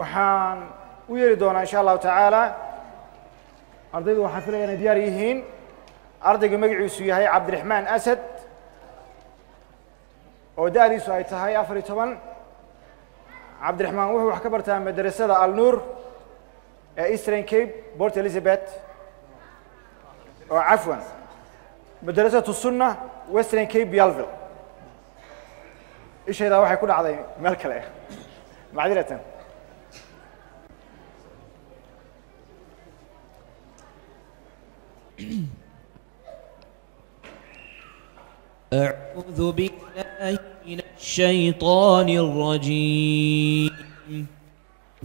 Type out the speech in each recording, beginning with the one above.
waxaan u yeeri doonaa insha allahu tacaala ardaydu waxaan filaya inay diyaar yihiin ardayga magaciisu yahay cabdiraxmaan asad oo da'diisu ay tahay 14 cabdiraxmaan wuxuu wax ka bartaa madrasada alnuur ee eastern cape port elizabeth oo cafwan madrasatu sunna western cape yalville ishaydaa waxay ku dhacday meel kale macdiratan أعوذ بالله من الشيطان الرجيم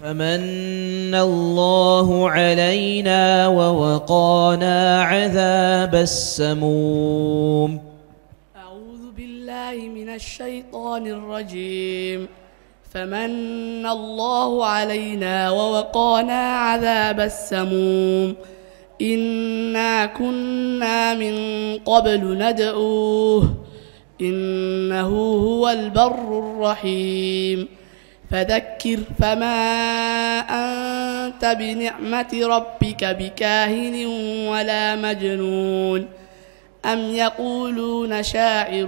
فمن الله علينا ووقانا عذاب السموم أعوذ بالله من الشيطان الرجيم فمن الله علينا ووقانا عذاب السموم إنا كنا من قبل ندعوه إنه هو البر الرحيم فذكر فما أنت بنعمة ربك بكاهن ولا مجنون أم يقولون شاعر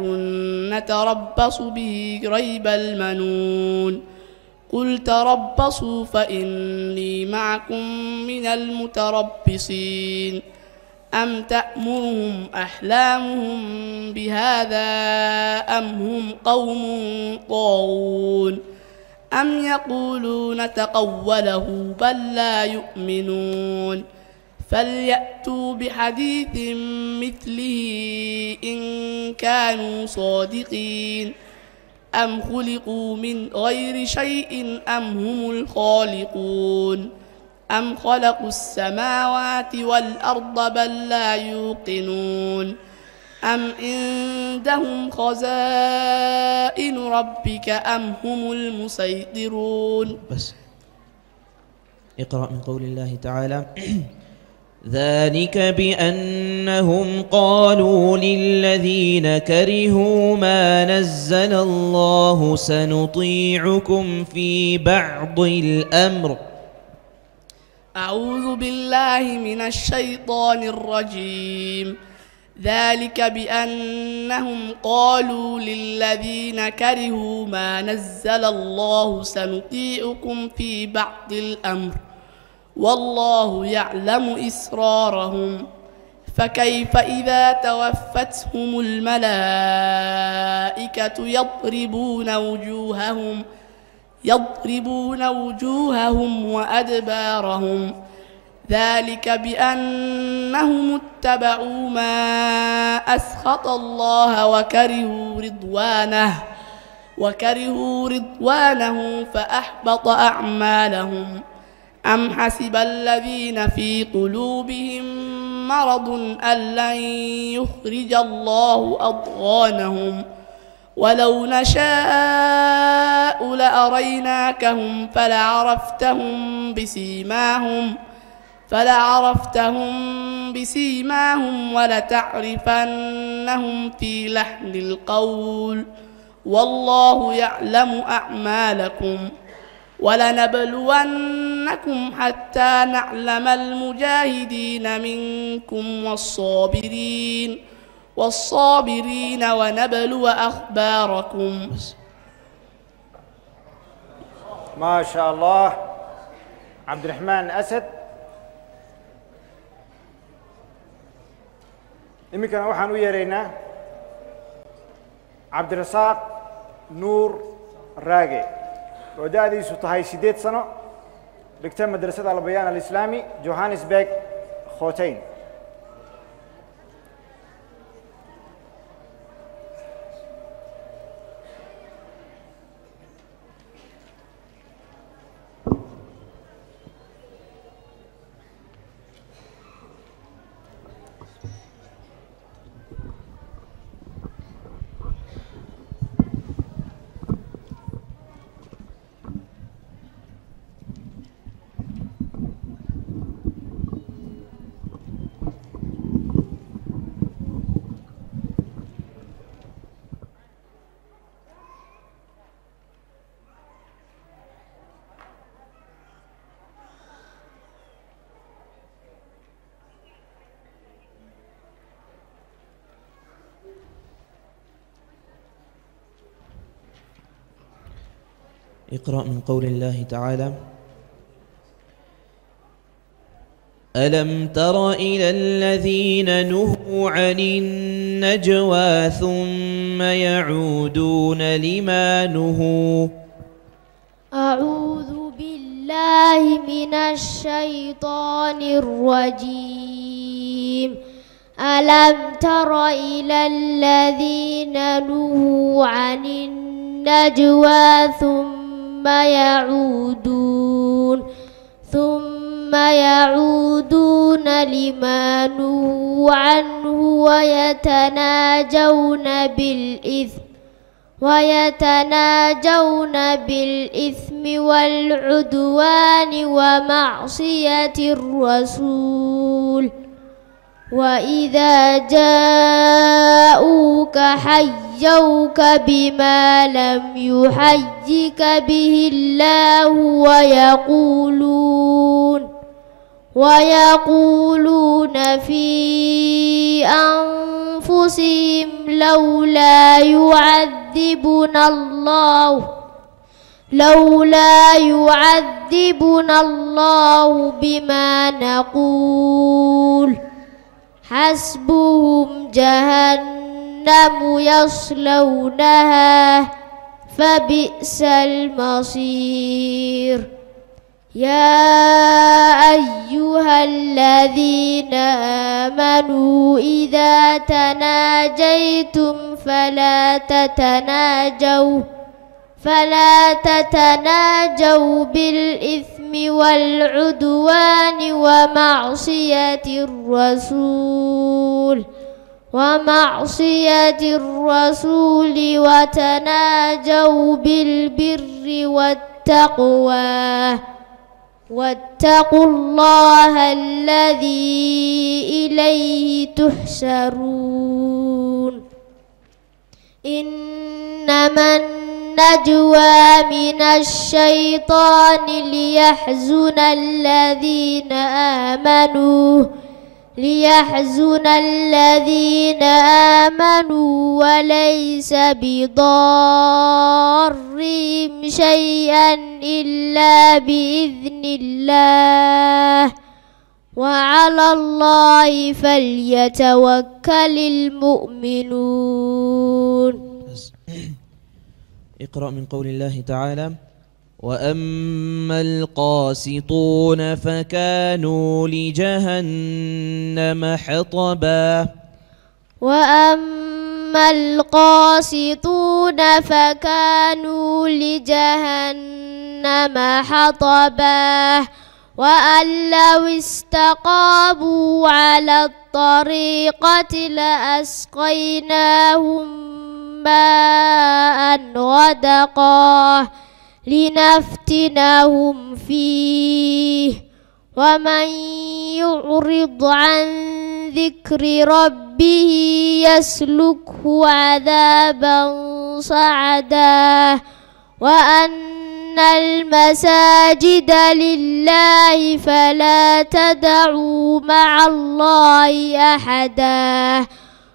نتربص به ريب المنون قل تربصوا فإني معكم من المتربصين أم تأمرهم أحلامهم بهذا أم هم قوم طاغون أم يقولون تقوله بل لا يؤمنون فليأتوا بحديث مثله إن كانوا صادقين أم خلقوا من غير شيء أم هم الخالقون أم خلقوا السماوات والأرض بل لا يوقنون أم عندهم خزائن ربك أم هم المسيطرون بس اقرأ من قول الله تعالى ذلك بأنهم قالوا للذين كرهوا ما نزل الله سنطيعكم في بعض الأمر أعوذ بالله من الشيطان الرجيم ذلك بأنهم قالوا للذين كرهوا ما نزل الله سنطيعكم في بعض الأمر والله يعلم إسرارهم فكيف إذا توفتهم الملائكة يضربون وجوههم وأدبارهم ذلك بأنهم اتبعوا ما أسخط الله وكرهوا رضوانه فأحبط أعمالهم أم حسب الذين في قلوبهم مرض أن لن يخرج الله أضغانهم ولو نشاء لأريناكهم فلعرفتهم بسيماهم ولتعرفنهم في لحن القول والله يعلم أعمالكم ولنبلونكم حتى نعلم المجاهدين منكم والصابرين ونبلو أخباركم. ما شاء الله عبد الرحمن أسد. إمكن waxaan u yeeraynaa cabdirasaaq nuur raage oo da'diisu tahay 8 sano dhigta madrasada albayaan alislaami johannesburg khotein اقرأ من قول الله تعالى: ألم تر إلى الذين نهوا عن النجوى ثم يعودون لما نهوا. أعوذ بالله من الشيطان الرجيم. ألم تر إلى الذين نهوا عن النجوى ثم يعودون لما نهوا عنه ويتناجون بالإثم والعدوان ومعصية الرسول، وإذا جاءوك حيوك بما لم يحيك به الله ويقولون في أنفسهم لولا يعذبنا الله بما نقول، حسبهم جهنم يصلونها فبئس المصير. يا أيها الذين آمنوا إذا تناجيتم فلا تتناجوا بالإثم والعدوان ومعصية الرسول وتناجوا بالبر والتقوى واتقوا الله الذي إليه تحشرون. إنما النجوى من الشيطان ليحزن الذين آمنوا وليس بضارهم شيئا إلا بإذن الله، وعلى الله فليتوكل المؤمنون. اقرأ من قول الله تعالى: وأما القاسطون فكانوا لجهنم حطبا. وأما القاسطون فكانوا لجهنم حطبا، وأن لو استقاموا على الطريقة لأسقيناهم ماء غدقا لنفتنهم فيه، ومن يعرض عن ذكر ربه يسلكه عذابا صعدا. وأن المساجد لله فلا تدعوا مع الله أحدا،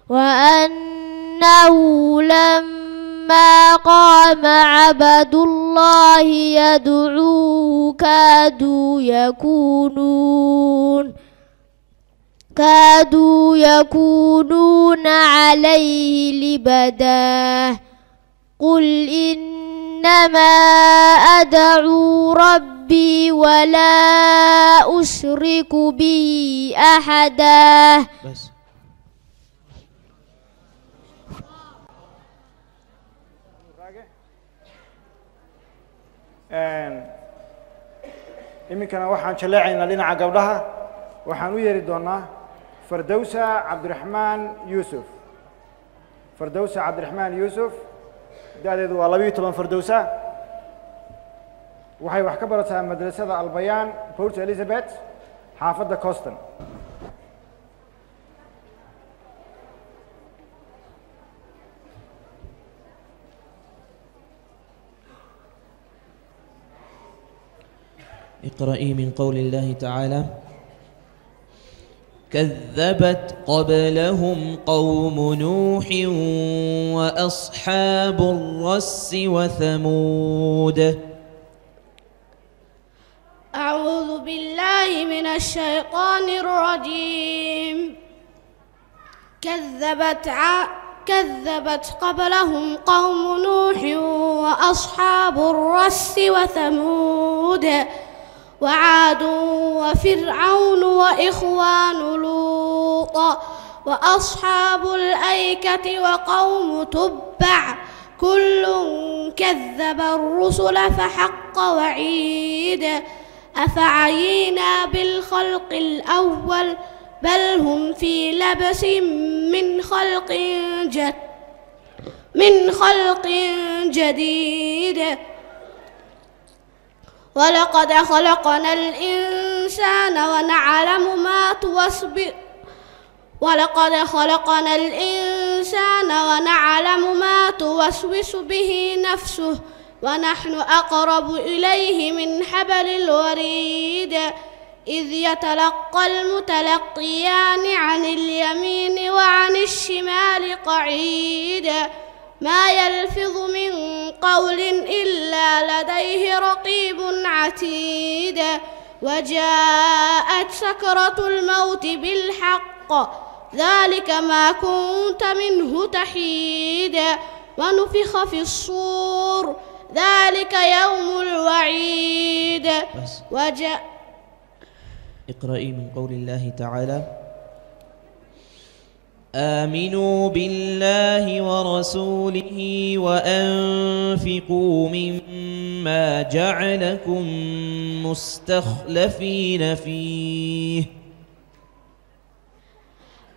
وأنه لما قام عبد الله يدعوه كادوا يكونون عليه لبدا. قل إنما أدعو ربي ولا أشرك به أحدا. بس. iminkana waxaan jaleecaynaa dhinaca gabdhaha. waxaan u yeeri doonaa Fardowsa Cabdiraxmaan Yuusuf. Fardowsa Cabdiraxmaan Yuusuf da'deedu waa 12. Fardowsa waxay wax ka barataa madrasada Albayaan Port Elizabeth xaafadda Coston. اقرأي من قول الله تعالى: كذبت قبلهم قوم نوح وأصحاب الرس وثمود. الشيطان الرجيم. كذبت قبلهم قوم نوح وأصحاب الرس وثمود وعاد وفرعون وإخوان لوط وأصحاب الأيكة وقوم تبع كل كذب الرسل فحق وعيد. أفعينا بالخلق الأول بل هم في لبس من خلق جديد. ولقد خلقنا الإنسان ونعلم ما توسوس به نفسه ونحن أقرب إليه من حبل الوريد. إذ يتلقى المتلقيان عن اليمين وعن الشمال قعيد. ما يلفظ من قول إلا لديه رقيب عتيد. وجاءت سكرة الموت بالحق ذلك ما كنت منه تحيد. ونفخ في الصور ذلك يوم الوعيد. اقرأي من قول الله تعالى: آمنوا بالله ورسوله وأنفقوا مما جعلكم مستخلفين فيه.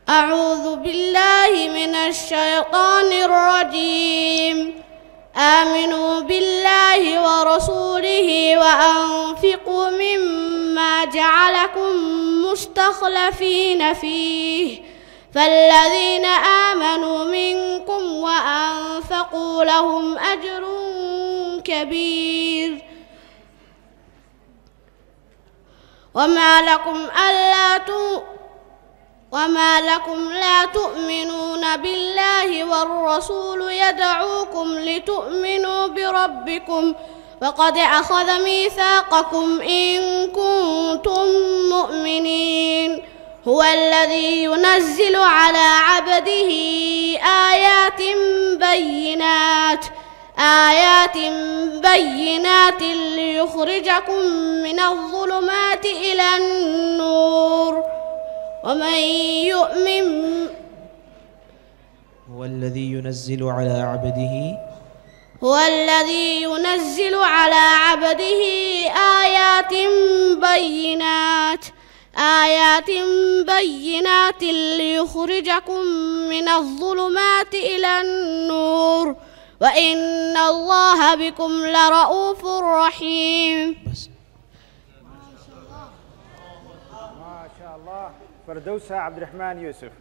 أعوذ بالله من الشيطان الرجيم. آمنوا بالله ورسوله وأنفقوا مما جعلكم مستخلفين فيه فالذين آمنوا منكم وأنفقوا لهم أجر كبير. وما لكم لا تؤمنون بالله والرسول يدعوكم لتؤمنوا بربكم وقد أخذ ميثاقكم إن كنتم مؤمنين. هو الذي ينزل على عبده آيات بينات ليخرجكم من الظلمات إلى النور. ومن يؤمن هو الذي ينزل على عبده آيات بينات ليخرجكم من الظلمات إلى النور وإن الله بكم لرؤوف رحيم. ما شاء الله. فردوسة عبد الرحمن يوسف.